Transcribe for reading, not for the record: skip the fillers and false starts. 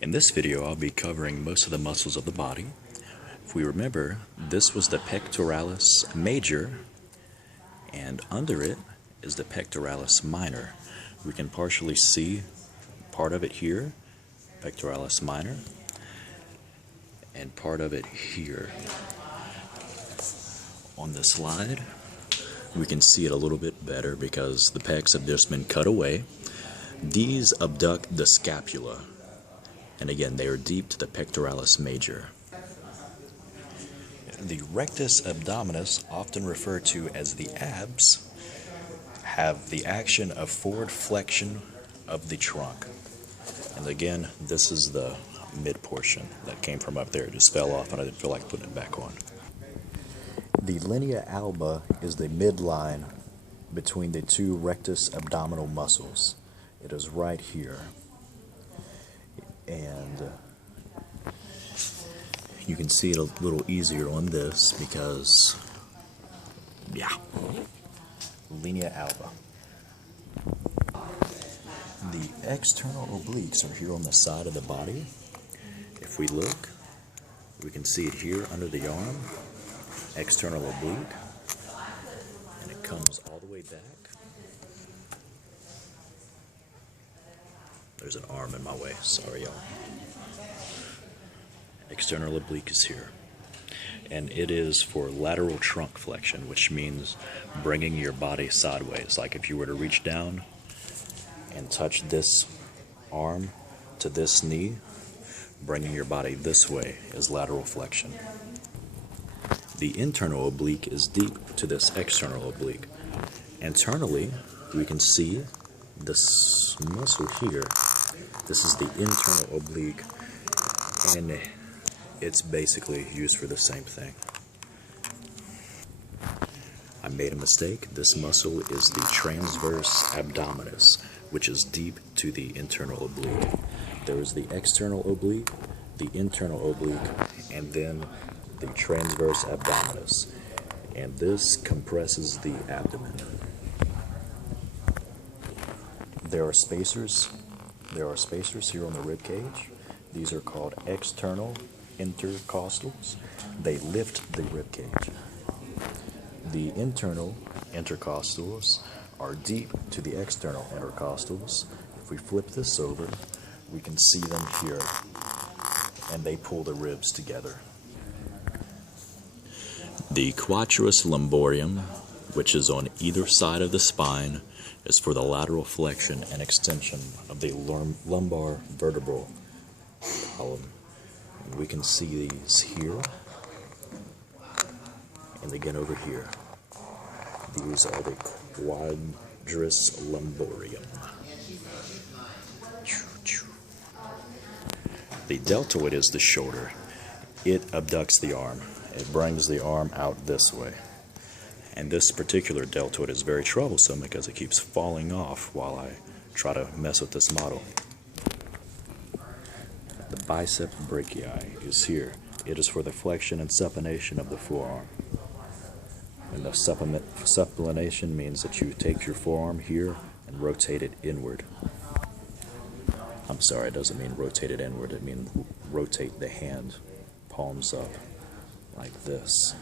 In this video, I'll be covering most of the muscles of the body. If we remember, this was the pectoralis major, and under it is the pectoralis minor. We can partially see part of it here, pectoralis minor, and part of it here. On the slide, we can see it a little bit better because the pecs have just been cut away. These abduct the scapula, and again, they are deep to the pectoralis major. The rectus abdominis, often referred to as the abs, have the action of forward flexion of the trunk. And again, this is the mid portion that came from up there. It just fell off and I didn't feel like putting it back on. The linea alba is the midline between the two rectus abdominal muscles. It is right here. And you can see it a little easier on this because, yeah, linea alba. The external obliques are here on the side of the body. If we look, we can see it here under the arm, external oblique, and it comes all the way back. There's an arm in my way, sorry y'all. External oblique is here, and it is for lateral trunk flexion, which means bringing your body sideways. Like if you were to reach down and touch this arm to this knee, bringing your body this way is lateral flexion. The internal oblique is deep to this external oblique. Internally, we can see this muscle here. This is the internal oblique, and it's basically used for the same thing. I made a mistake. This muscle is the transverse abdominis, which is deep to the internal oblique. There is the external oblique, the internal oblique, and then the transverse abdominis. And this compresses the abdomen. There are spacers here on the rib cage. These are called external intercostals. They lift the rib cage. The internal intercostals are deep to the external intercostals. If we flip this over, we can see them here, and they pull the ribs together. The quadratus lumborum, which is on either side of the spine, is for the lateral flexion and extension of the lumbar vertebral column. We can see these here, and again over here. These are the quadratus lumborum. The deltoid is the shoulder. It abducts the arm. It brings the arm out this way. And this particular deltoid is very troublesome because it keeps falling off while I try to mess with this model. The bicep brachii is here. It is for the flexion and supination of the forearm. And the supination means that you take your forearm here and rotate it inward. I'm sorry, it doesn't mean rotate it inward. It means rotate the hand, palms up, like this.